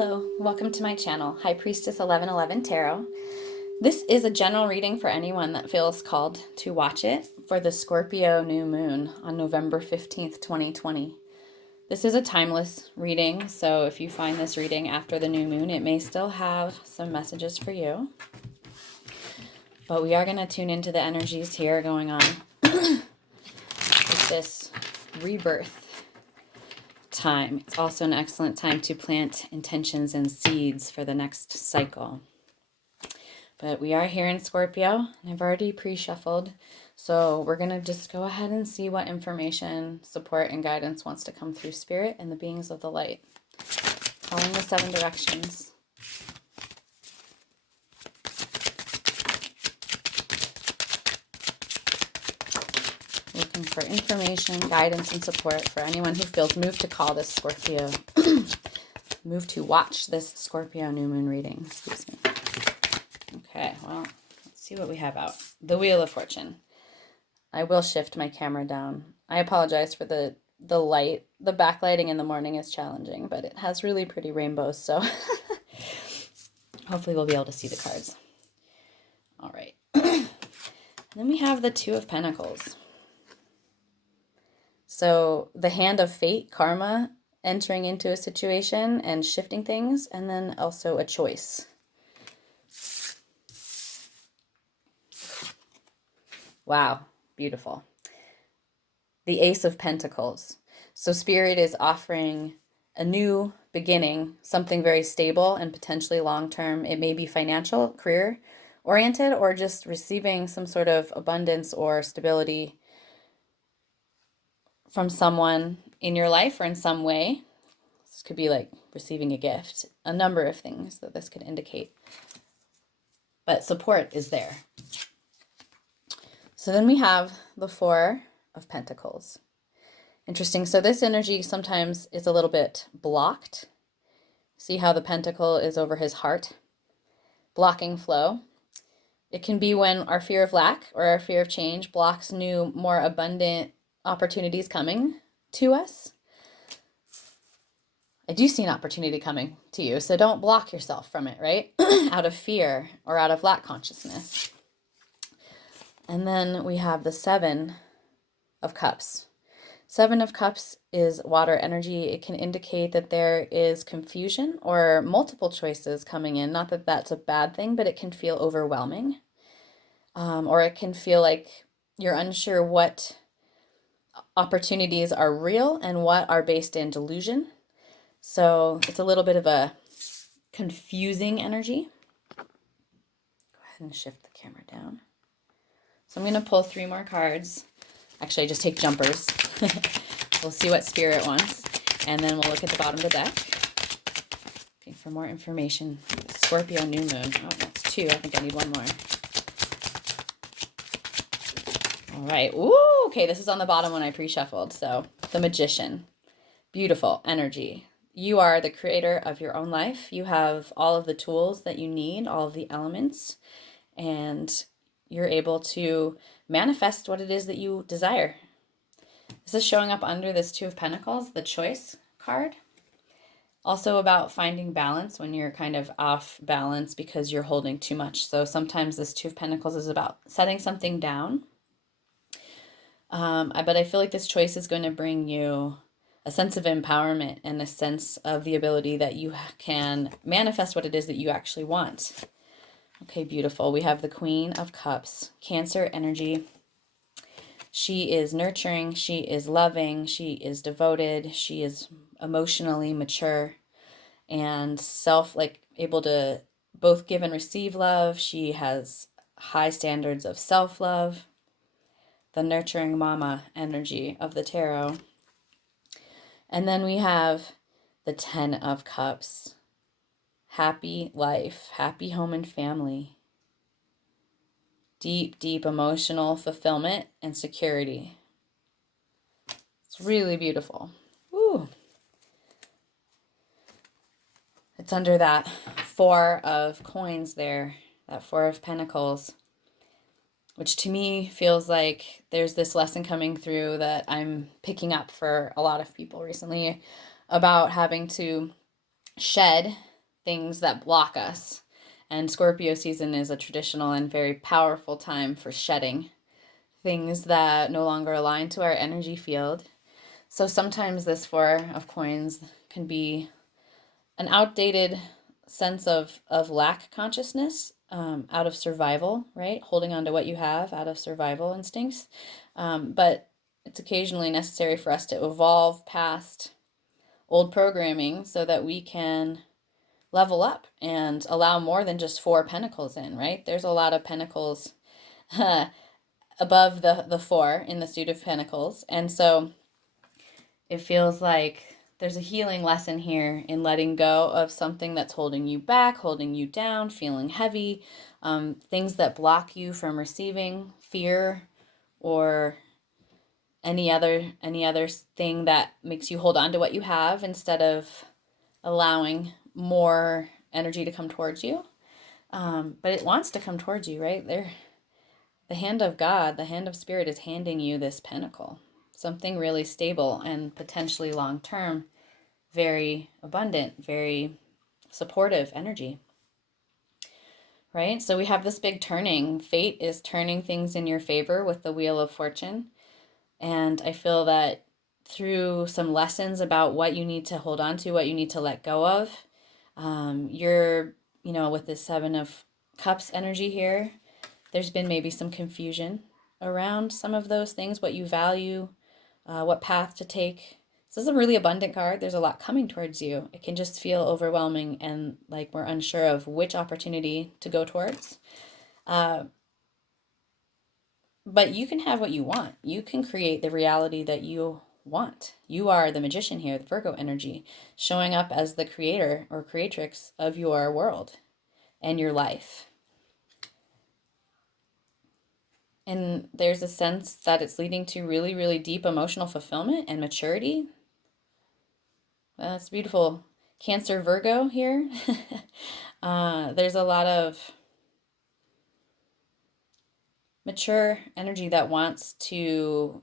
Hello, welcome to my channel, High Priestess 1111 Tarot. This is a general reading for anyone that feels called to watch it for the Scorpio new moon on November 15th, 2020. This is a timeless reading, so if you find this reading after the new moon, it may still have some messages for you. But we are going to tune into the energies here going on with this rebirth time. It's also an excellent time to plant intentions and seeds for the next cycle. But we are here in Scorpio, and I've already pre-shuffled, so we're going to just go ahead and see what information, support, and guidance wants to come through Spirit and the beings of the light. Following the 7 directions. Looking for information, guidance, and support for anyone who feels moved to call this Scorpio, moved to watch this Scorpio new moon reading. Excuse me. Okay, well, let's see what we have out. The Wheel of Fortune. I will shift my camera down. I apologize for the light. The backlighting in the morning is challenging, but it has really pretty rainbows, so hopefully we'll be able to see the cards. All right. Then we have the Two of Pentacles. So the hand of fate, karma, entering into a situation and shifting things, and then also a choice. Wow, beautiful. The Ace of Pentacles. So Spirit is offering a new beginning, something very stable and potentially long-term. It may be financial, career-oriented, or just receiving some sort of abundance or stability from someone in your life or in some way. This could be like receiving a gift, a number of things that this could indicate. But support is there. So then we have the Four of Pentacles. Interesting. So this energy sometimes is a little bit blocked. See how the pentacle is over his heart, blocking flow. It can be when our fear of lack or our fear of change blocks new, more abundant opportunities coming to us. I do see an opportunity coming to you, so don't block yourself from it, right? Out of fear or out of lack consciousness. And then we have the Seven of Cups. Seven of Cups is water energy. It can indicate that there is confusion or multiple choices coming in. Not that that's a bad thing, but it can feel overwhelming. Or it can feel like you're unsure what opportunities are real and what are based in delusion. So it's a little bit of a confusing energy. Go ahead and shift the camera down. So I'm going to pull 3 more cards. Actually, I just take jumpers. We'll see what Spirit wants. And then we'll look at the bottom of the deck. Looking for more information. Scorpio new moon. Oh, that's 2. I think I need 1 more. All right. Ooh, okay, this is on the bottom when I pre-shuffled. So the Magician. Beautiful energy. You are the creator of your own life. You have all of the tools that you need, all of the elements, and you're able to manifest what it is that you desire. This is showing up under this Two of Pentacles, the Choice card. Also about finding balance when you're kind of off balance because you're holding too much. So sometimes this Two of Pentacles is about setting something down. But I feel like this choice is going to bring you a sense of empowerment and a sense of the ability that you can manifest what it is that you actually want. Okay, beautiful. We have the Queen of Cups, Cancer energy. She is nurturing, she is loving, she is devoted, she is emotionally mature and able to both give and receive love. She has high standards of self-love. The nurturing mama energy of the tarot. And then we have the 10 of Cups. Happy life, happy home and family. Deep, deep emotional fulfillment and security. It's really beautiful. Ooh. It's under that 4 of coins there, that 4 of Pentacles, which to me feels like there's this lesson coming through that I'm picking up for a lot of people recently about having to shed things that block us. And Scorpio season is a traditional and very powerful time for shedding things that no longer align to our energy field. So sometimes this Four of Coins can be an outdated sense of lack consciousness, out of survival, right? Holding on to what you have out of survival instincts. But it's occasionally necessary for us to evolve past old programming so that we can level up and allow more than just 4 pentacles in, right? There's a lot of pentacles above the 4 in the suit of pentacles. And so it feels like there's a healing lesson here in letting go of something that's holding you back, holding you down, feeling heavy, things that block you from receiving, fear, or any other thing that makes you hold on to what you have instead of allowing more energy to come towards you. But it wants to come towards you, right? The hand of God, the hand of Spirit is handing you this pentacle. Something really stable and potentially long-term, very abundant, very supportive energy, right? So we have this big turning. Fate is turning things in your favor with the Wheel of Fortune. And I feel that through some lessons about what you need to hold on to, what you need to let go of, you're, with this Seven of Cups energy here, there's been maybe some confusion around some of those things, what you value, what path to take. This is a really abundant card. There's a lot coming towards you. It can just feel overwhelming and like we're unsure of which opportunity to go towards. But you can have what you want. You can create the reality that you want. You are the magician here, the Virgo energy, showing up as the creator or creatrix of your world and your life. And there's a sense that it's leading to really, really deep emotional fulfillment and maturity. That's beautiful. Cancer, Virgo here. There's a lot of mature energy that wants to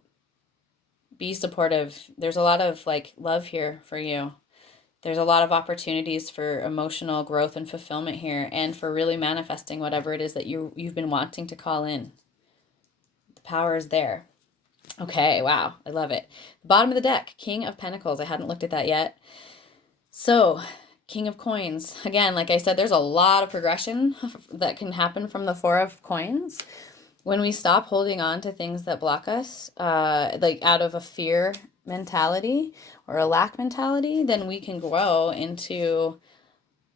be supportive. There's a lot of love here for you. There's a lot of opportunities for emotional growth and fulfillment here, and for really manifesting whatever it is that you've been wanting to call in. The power is there. Okay, wow, I love it. The bottom of the deck, King of Pentacles. I hadn't looked at that yet. So, King of Coins. Again, like I said, there's a lot of progression that can happen from the Four of Coins. When we stop holding on to things that block us, out of a fear mentality or a lack mentality, then we can grow into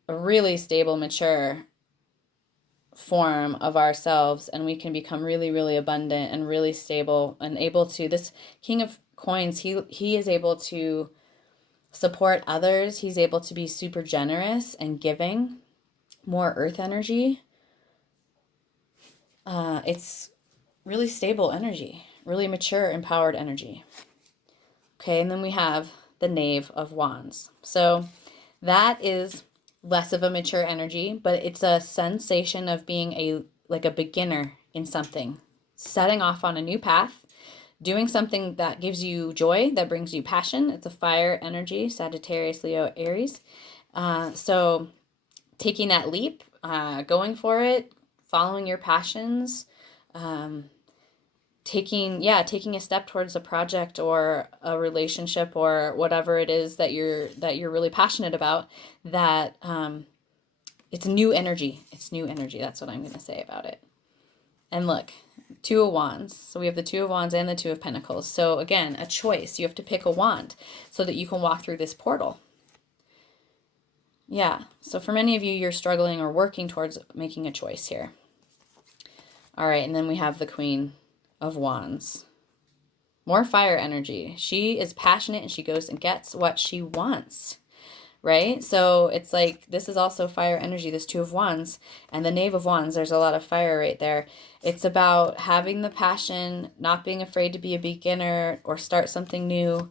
a really stable, mature form of ourselves, and we can become really, really abundant and really stable and able to, this King of Coins, he is able to support others. He's able to be super generous and giving, more earth energy. It's really stable energy, really mature, empowered energy. Okay, and then we have the Knave of Wands. So that is less of a mature energy, but it's a sensation of being a beginner in something, setting off on a new path, doing something that gives you joy, that brings you passion. It's a fire energy, Sagittarius, Leo, Aries. So taking that leap, going for it, following your passions, taking a step towards a project or a relationship or whatever it is that you're really passionate about, that it's new energy. It's new energy. That's what I'm going to say about it. And look, Two of Wands. So we have the Two of Wands and the Two of Pentacles. So again, a choice. You have to pick a wand so that you can walk through this portal. Yeah. So for many of you, you're struggling or working towards making a choice here. All right. And then we have the Queen of Wands. More fire energy. She is passionate and she goes and gets what she wants. Right? So it's like, this is also fire energy, this Two of Wands. And the Knave of Wands, there's a lot of fire right there. It's about having the passion, not being afraid to be a beginner or start something new,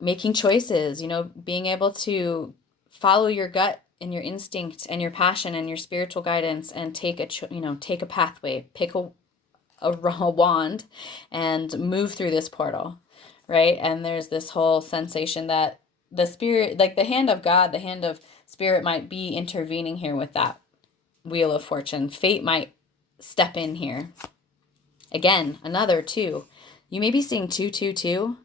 making choices, being able to follow your gut and your instinct and your passion and your spiritual guidance and take a pathway, pick a wand and move through this portal, right? And there's this whole sensation that the spirit, like the hand of God, the hand of Spirit might be intervening here with that Wheel of Fortune. Fate might step in here. Again, another 2. You may be seeing 222.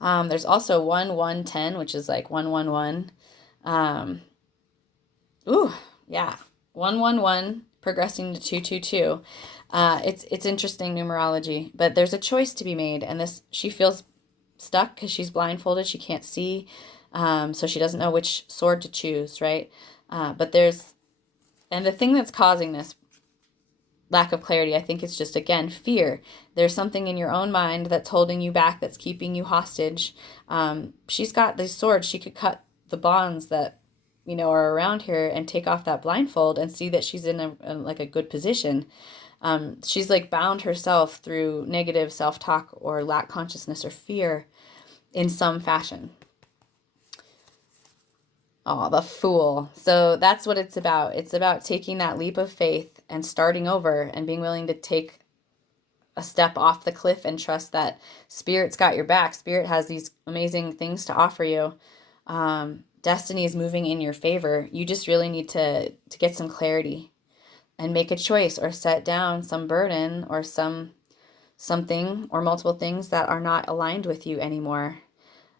There's also 1110, which is like 111. Yeah. 111 progressing to 222. It's interesting numerology, but there's a choice to be made, and she feels stuck because she's blindfolded. She can't see, so she doesn't know which sword to choose, right? And the thing that's causing this lack of clarity, I think it's just, again, fear. There's something in your own mind that's holding you back, that's keeping you hostage. She's got these swords. She could cut the bonds that, are around here and take off that blindfold and see that she's in a good position. She's like bound herself through negative self-talk or lack consciousness or fear in some fashion. Oh, the Fool. So that's what it's about. It's about taking that leap of faith and starting over and being willing to take a step off the cliff and trust that Spirit's got your back. Spirit has these amazing things to offer you. Destiny is moving in your favor. You just really need to get some clarity and make a choice or set down some burden or something or multiple things that are not aligned with you anymore.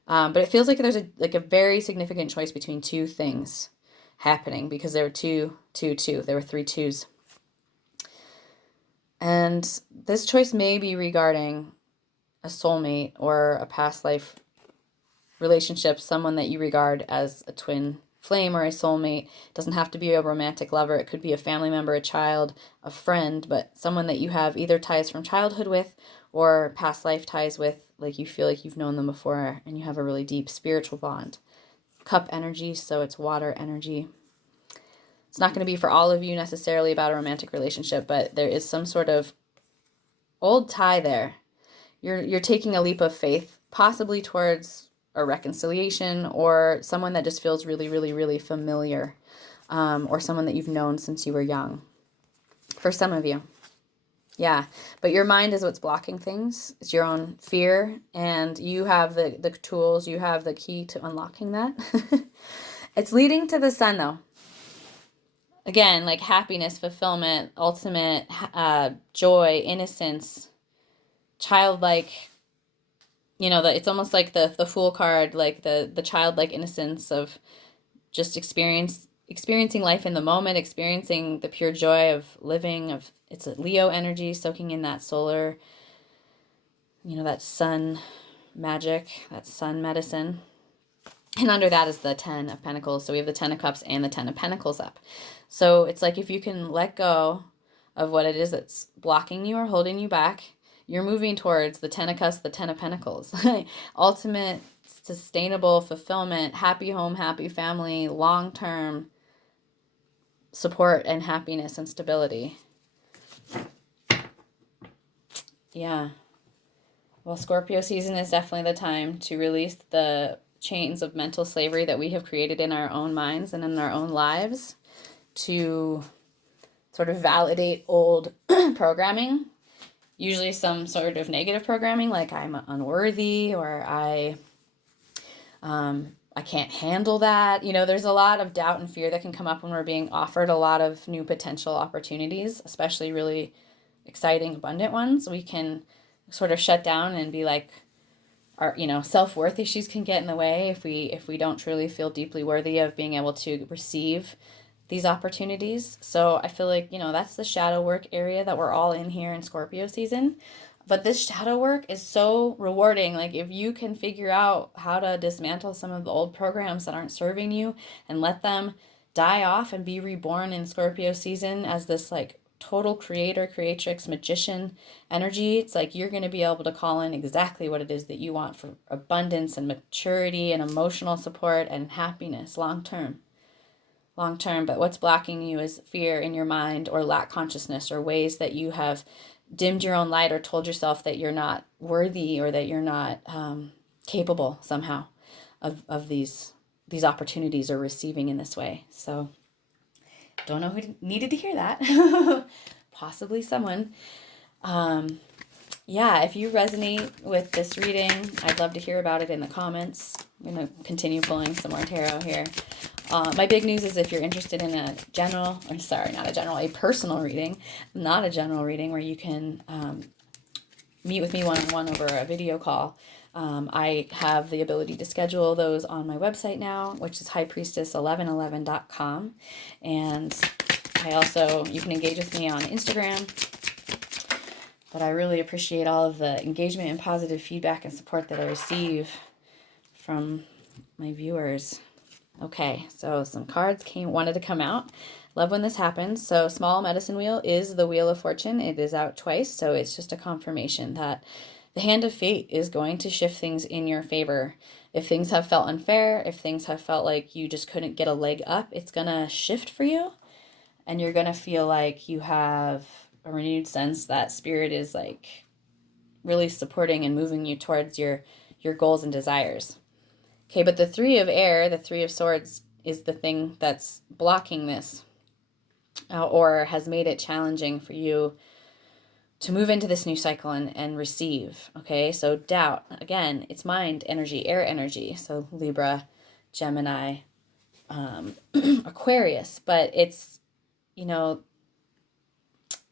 But it feels like there's a very significant choice between 2 things happening, because there were 2. There were 3 2s. And this choice may be regarding a soulmate or a past life relationship, someone that you regard as a twin flame or a soulmate. It doesn't have to be a romantic lover. It could be a family member, a child, a friend, but someone that you have either ties from childhood with or past life ties with, like you feel like you've known them before and you have a really deep spiritual bond. Cup energy, so it's water energy. It's not going to be for all of you necessarily about a romantic relationship, but there is some sort of old tie there. You're taking a leap of faith, possibly towards a reconciliation or someone that just feels really, really, really familiar, or someone that you've known since you were young. For some of you. Yeah, but your mind is what's blocking things. It's your own fear, and you have the tools, you have the key to unlocking that. It's leading to the Sun, though. Again, like happiness, fulfillment, ultimate joy, innocence, childlike. It's almost like the Fool card, like the childlike innocence of just experiencing life in the moment, experiencing the pure joy of living. It's a Leo energy, soaking in that solar, that sun magic, that sun medicine. And under that is the 10 of Pentacles. So we have the 10 of Cups and the 10 of Pentacles up. So it's like if you can let go of what it is that's blocking you or holding you back, you're moving towards the 10 of Cups, the 10 of Pentacles. Ultimate, sustainable fulfillment, happy home, happy family, long-term support and happiness and stability. Yeah. Well, Scorpio season is definitely the time to release the chains of mental slavery that we have created in our own minds and in our own lives, to sort of validate old programming, usually some sort of negative programming, like I'm unworthy or I can't handle that. There's a lot of doubt and fear that can come up when we're being offered a lot of new potential opportunities, especially really exciting, abundant ones. We can sort of shut down and be like, our self-worth issues can get in the way if we don't truly feel deeply worthy of being able to receive these opportunities. So I feel like, that's the shadow work area that we're all in here in Scorpio season. But this shadow work is so rewarding. Like if you can figure out how to dismantle some of the old programs that aren't serving you and let them die off and be reborn in Scorpio season as this like total creator, creatrix, magician energy, it's like you're going to be able to call in exactly what it is that you want for abundance and maturity and emotional support and happiness long term. But what's blocking you is fear in your mind or lack consciousness or ways that you have dimmed your own light or told yourself that you're not worthy or that you're not capable somehow of these opportunities or receiving in this way. So don't know who needed to hear that. Possibly someone. Yeah, if you resonate with this reading, I'd love to hear about it in the comments. I'm going to continue pulling some more tarot here. My big news is if you're interested in a general, or sorry, not a general, a personal reading, not a general reading, where you can meet with me one-on-one over a video call. I have the ability to schedule those on my website now, which is highpriestess1111.com. And you can engage with me on Instagram. But I really appreciate all of the engagement and positive feedback and support that I receive from my viewers. Okay, so some cards wanted to come out. Love when this happens. So small medicine wheel is the Wheel of Fortune. It is out twice, so it's just a confirmation that the hand of fate is going to shift things in your favor. If things have felt unfair, if things have felt like you just couldn't get a leg up, it's going to shift for you. And you're going to feel like you have a renewed sense that spirit is like really supporting and moving you towards your goals and desires. Okay, but the Three of Air, the Three of Swords, is the thing that's blocking this or has made it challenging for you to move into this new cycle and receive. Okay, so doubt, again, it's mind energy, air energy. So Libra, Gemini, Aquarius, but it's,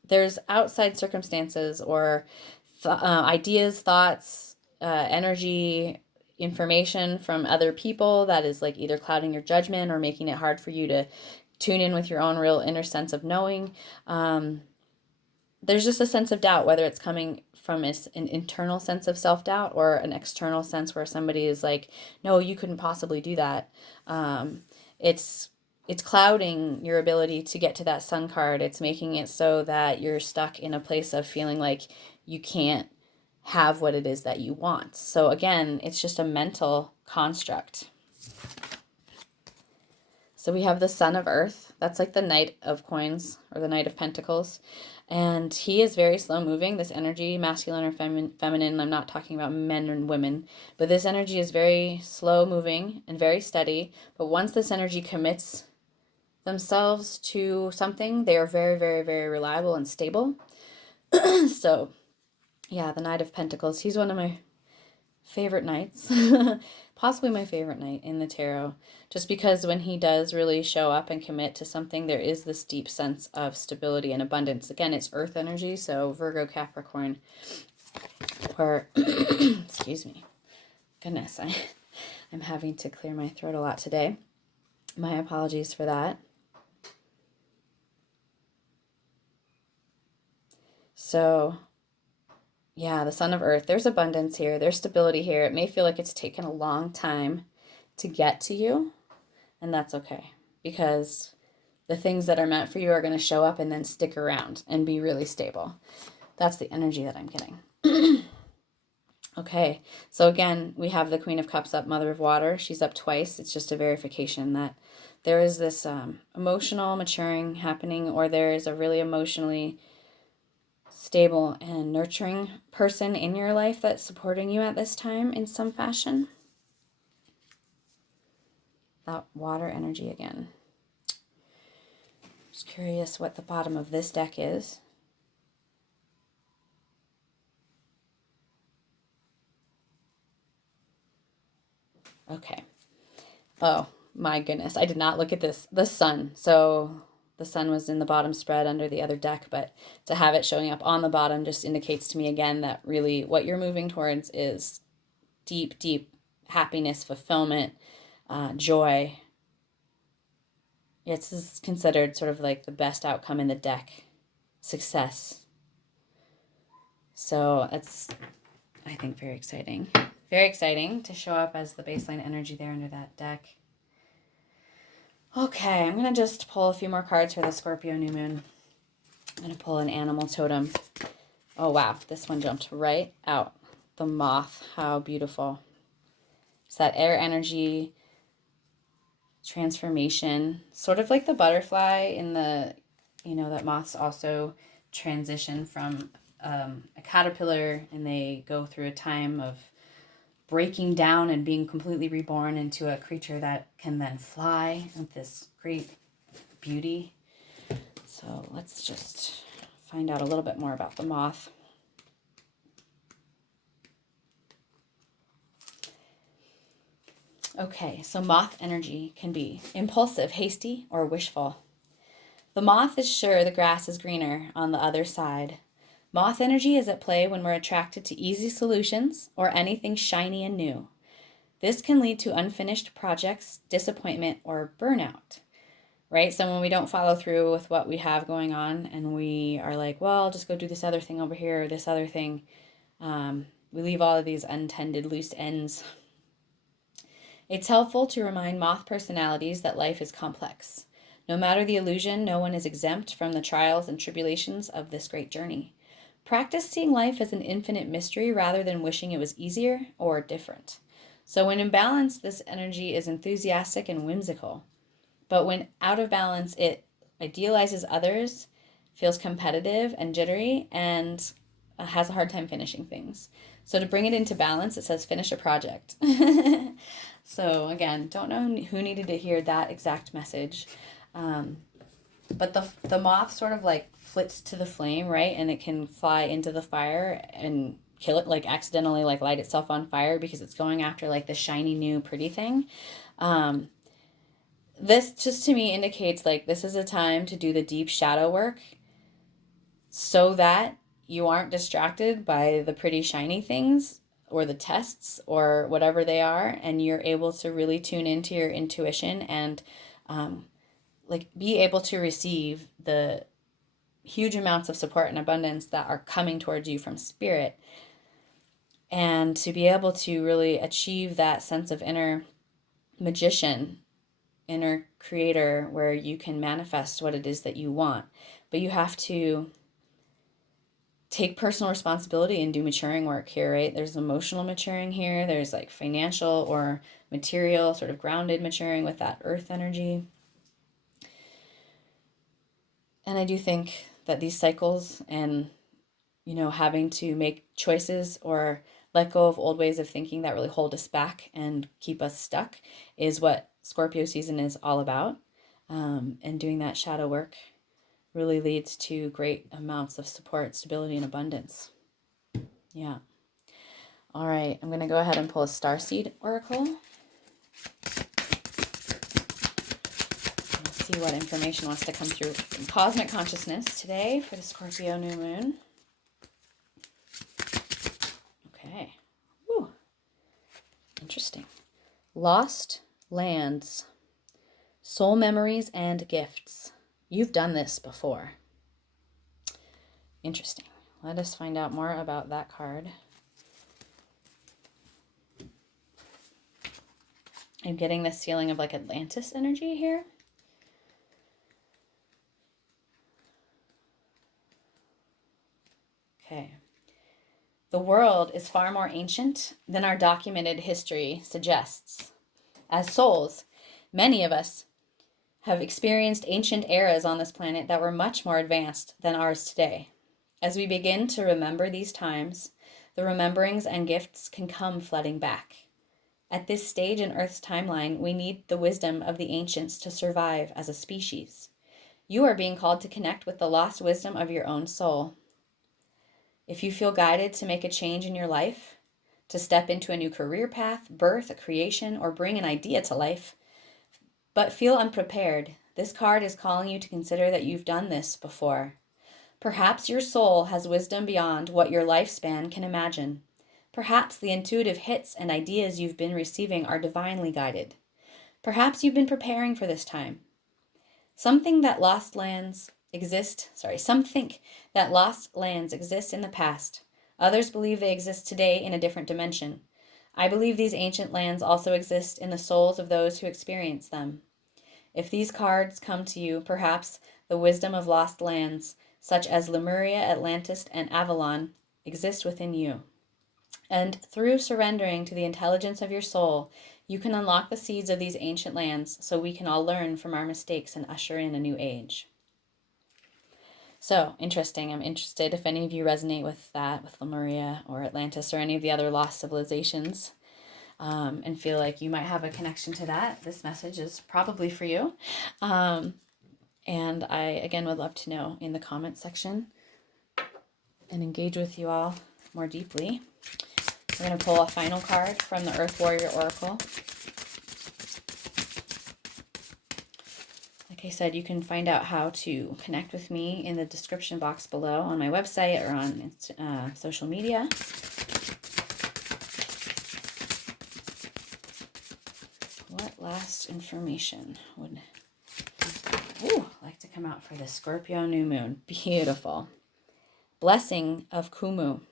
there's outside circumstances or ideas, thoughts, energy, information from other people that is like either clouding your judgment or making it hard for you to tune in with your own real inner sense of knowing. There's just a sense of doubt, whether it's coming from an internal sense of self-doubt or an external sense where somebody is like, no, you couldn't possibly do that. It's clouding your ability to get to that sun card. It's making it so that you're stuck in a place of feeling like you can't have what it is that you want. So again, it's just a mental construct. So we have the Son of Earth. That's like the Knight of Coins or the Knight of Pentacles. And he is very slow moving. This energy, masculine or feminine, I'm not talking about men and women, but this energy is very slow moving and very steady. But once this energy commits themselves to something, they are very, very, very reliable and stable. So yeah, the Knight of Pentacles. He's one of my favorite knights. Possibly my favorite knight in the tarot. Just because when he does really show up and commit to something, there is this deep sense of stability and abundance. Again, it's earth energy, so Virgo, Capricorn. Or, excuse me. Goodness, I'm having to clear my throat a lot today. My apologies for that. So yeah, the Son of Earth, there's abundance here, there's stability here. It may feel like it's taken a long time to get to you, and that's okay, because the things that are meant for you are going to show up and then stick around and be really stable. That's the energy that I'm getting. Okay, so again, we have the Queen of Cups up, Mother of Water. She's up twice. It's just a verification that there is this emotional maturing happening, or there is a really emotionally stable and nurturing person in your life that's supporting you at this time in some fashion. That water energy again. Just curious what the bottom of this deck is. Okay. Oh my goodness. I did not look at this. The sun. So the sun was in the bottom spread under the other deck, but to have it showing up on the bottom just indicates to me again that really what you're moving towards is deep, deep happiness, fulfillment, joy. It's considered sort of like the best outcome in the deck, success. So it's, I think, very exciting. Very exciting to show up as the baseline energy there under that deck. Okay, I'm going to just pull a few more cards for the Scorpio new moon. I'm going to pull an animal totem. Oh, wow. This one jumped right out. The moth. How beautiful. It's that air energy, transformation. Sort of like the butterfly in the, that moths also transition from a caterpillar, and they go through a time of breaking down and being completely reborn into a creature that can then fly with this great beauty. So let's just find out a little bit more about the moth. Okay, so moth energy can be impulsive, hasty, or wishful. The moth is sure the grass is greener on the other side. Moth energy is at play when we're attracted to easy solutions or anything shiny and new. This can lead to unfinished projects, disappointment, or burnout, right? So when we don't follow through with what we have going on and we are like, well, I'll just go do this other thing over here, or this other thing, we leave all of these untended loose ends. It's helpful to remind moth personalities that life is complex. No matter the illusion, no one is exempt from the trials and tribulations of this great journey. Practice seeing life as an infinite mystery rather than wishing it was easier or different. So when in balance, this energy is enthusiastic and whimsical. But when out of balance, it idealizes others, feels competitive and jittery, and has a hard time finishing things. So to bring it into balance, it says finish a project. So again, don't know who needed to hear that exact message. But the moth sort of like flits to the flame, right? And it can fly into the fire and kill it, like accidentally like light itself on fire because it's going after like the shiny new pretty thing. This just to me indicates like this is a time to do the deep shadow work so that you aren't distracted by the pretty shiny things or the tests or whatever they are, and you're able to really tune into your intuition and like be able to receive the huge amounts of support and abundance that are coming towards you from spirit, and to be able to really achieve that sense of inner magician, inner creator, where you can manifest what it is that you want. But you have to take personal responsibility and do maturing work here, right? There's emotional maturing here. There's like financial or material, sort of grounded maturing with that earth energy. And I do think that these cycles and, you know, having to make choices or let go of old ways of thinking that really hold us back and keep us stuck is what Scorpio season is all about. And doing that shadow work really leads to great amounts of support, stability, and abundance. Yeah. All right, I'm going to go ahead and pull a Starseed Oracle. See what information wants to come through from cosmic consciousness today for the Scorpio new moon. Okay. Whew. Interesting. Lost lands, soul memories, and gifts. You've done this before. Interesting. Let us find out more about that card. I'm getting this feeling of like Atlantis energy here. Okay. The world is far more ancient than our documented history suggests. As souls, many of us have experienced ancient eras on this planet that were much more advanced than ours today. As we begin to remember these times, the rememberings and gifts can come flooding back. At this stage in Earth's timeline, we need the wisdom of the ancients to survive as a species. You are being called to connect with the lost wisdom of your own soul. If you feel guided to make a change in your life, to step into a new career path, birth, a creation, or bring an idea to life, but feel unprepared, this card is calling you to consider that you've done this before. Perhaps your soul has wisdom beyond what your lifespan can imagine. Perhaps the intuitive hits and ideas you've been receiving are divinely guided. Perhaps you've been preparing for this time. Some think that lost lands exist in the past. Others believe they exist today in a different dimension. I believe these ancient lands also exist in the souls of those who experience them. If these cards come to you, perhaps the wisdom of lost lands, such as Lemuria, Atlantis, and Avalon, exist within you. And through surrendering to the intelligence of your soul, you can unlock the seeds of these ancient lands so we can all learn from our mistakes and usher in a new age. So, interesting. I'm interested if any of you resonate with that, with Lemuria or Atlantis or any of the other lost civilizations, and feel like you might have a connection to that. This message is probably for you. And I, again, would love to know in the comment section and engage with you all more deeply. We're going to pull a final card from the Earth Warrior Oracle. like I said, you can find out how to connect with me in the description box below on my website or on social media. What last information would like to come out for the Scorpio new moon? Beautiful. Blessing of Kumu.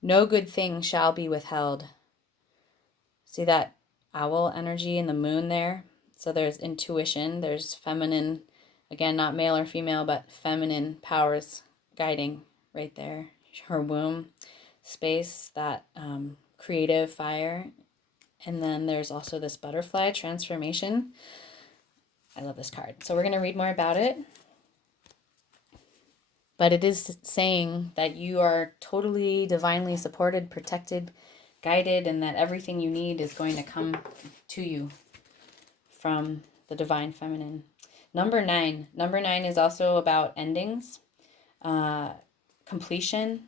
No good thing shall be withheld. See that owl energy in the moon there? So there's intuition, there's feminine, again, not male or female, but feminine powers guiding right there. Her womb space, that creative fire. And then there's also this butterfly transformation. I love this card. So we're going to read more about it. But it is saying that you are totally divinely supported, protected, guided, and that everything you need is going to come to you from the divine feminine. Number 9. Number 9 is also about endings, completion,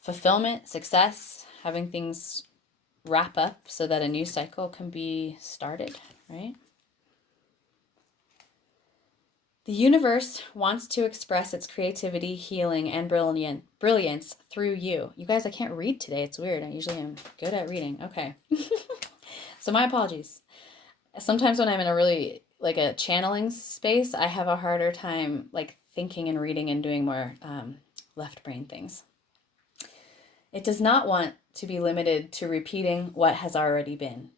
fulfillment, success, having things wrap up so that a new cycle can be started, right? The universe wants to express its creativity, healing, and brilliance through you. You guys, I can't read today. It's weird. I usually am good at reading. Okay. So my apologies. Sometimes when I'm in a really, like a channeling space, I have a harder time like thinking and reading and doing more left brain things. It does not want to be limited to repeating what has already been.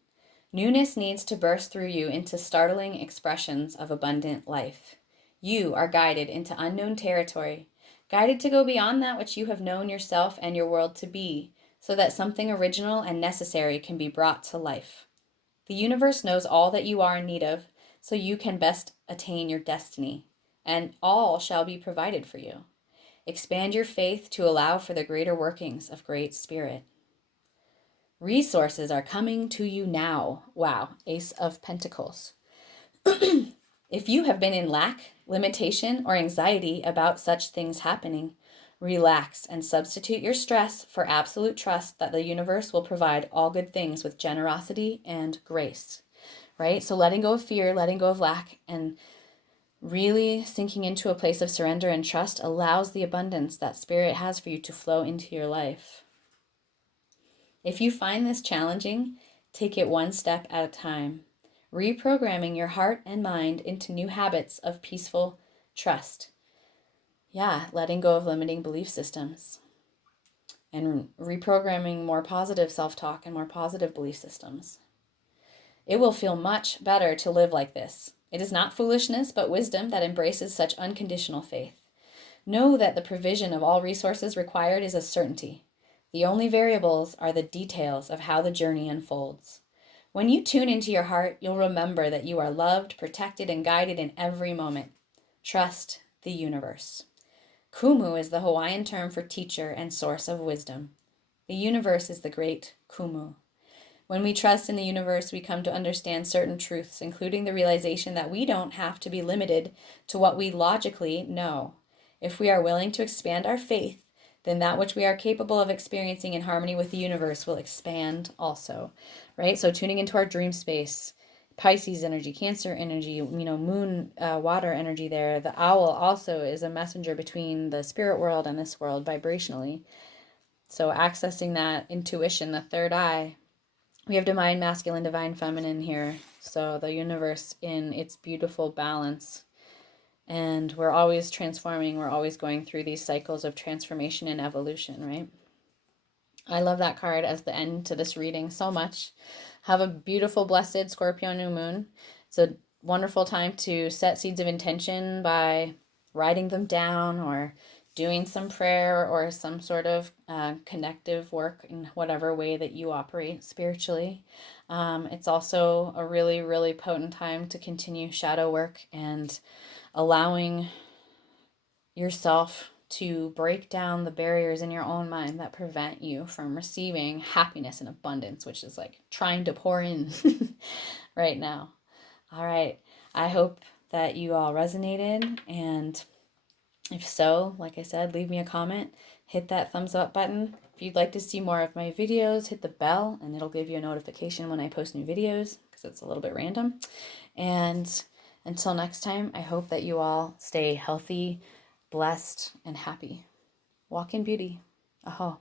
Newness needs to burst through you into startling expressions of abundant life. You are guided into unknown territory, guided to go beyond that which you have known yourself and your world to be, so that something original and necessary can be brought to life. The universe knows all that you are in need of, so you can best attain your destiny, and all shall be provided for you. Expand your faith to allow for the greater workings of Great Spirit. Resources are coming to you now. Wow, Ace of Pentacles. If you have been in lack, limitation, or anxiety about such things happening, relax and substitute your stress for absolute trust that the universe will provide all good things with generosity and grace, right? So letting go of fear, letting go of lack, and really sinking into a place of surrender and trust allows the abundance that Spirit has for you to flow into your life. If you find this challenging, take it one step at a time, reprogramming your heart and mind into new habits of peaceful trust. Yeah, letting go of limiting belief systems and reprogramming more positive self-talk and more positive belief systems. It will feel much better to live like this. It is not foolishness, but wisdom that embraces such unconditional faith. Know that the provision of all resources required is a certainty. The only variables are the details of how the journey unfolds. When you tune into your heart, you'll remember that you are loved, protected, and guided in every moment. Trust the universe. Kumu is the Hawaiian term for teacher and source of wisdom. The universe is the great Kumu. When we trust in the universe, we come to understand certain truths, including the realization that we don't have to be limited to what we logically know. If we are willing to expand our faith, then that which we are capable of experiencing in harmony with the universe will expand also, right? So tuning into our dream space, Pisces energy, Cancer energy, moon, water energy there. The owl also is a messenger between the spirit world and this world vibrationally. So accessing that intuition, the third eye. We have divine masculine, divine feminine here. So the universe in its beautiful balance. And we're always transforming. We're always going through these cycles of transformation and evolution, right? I love that card as the end to this reading so much. Have a beautiful, blessed Scorpio new moon. It's a wonderful time to set seeds of intention by writing them down or doing some prayer or some sort of connective work in whatever way that you operate spiritually. It's also a really, really potent time to continue shadow work and allowing yourself to break down the barriers in your own mind that prevent you from receiving happiness and abundance, which is like trying to pour in right now. All right. I hope that you all resonated, and if so, like I said, leave me a comment, hit that thumbs up button. If you'd like to see more of my videos, hit the bell and it'll give you a notification when I post new videos because it's a little bit random. And Until next time, I hope that you all stay healthy, blessed, and happy. Walk in beauty. Aho.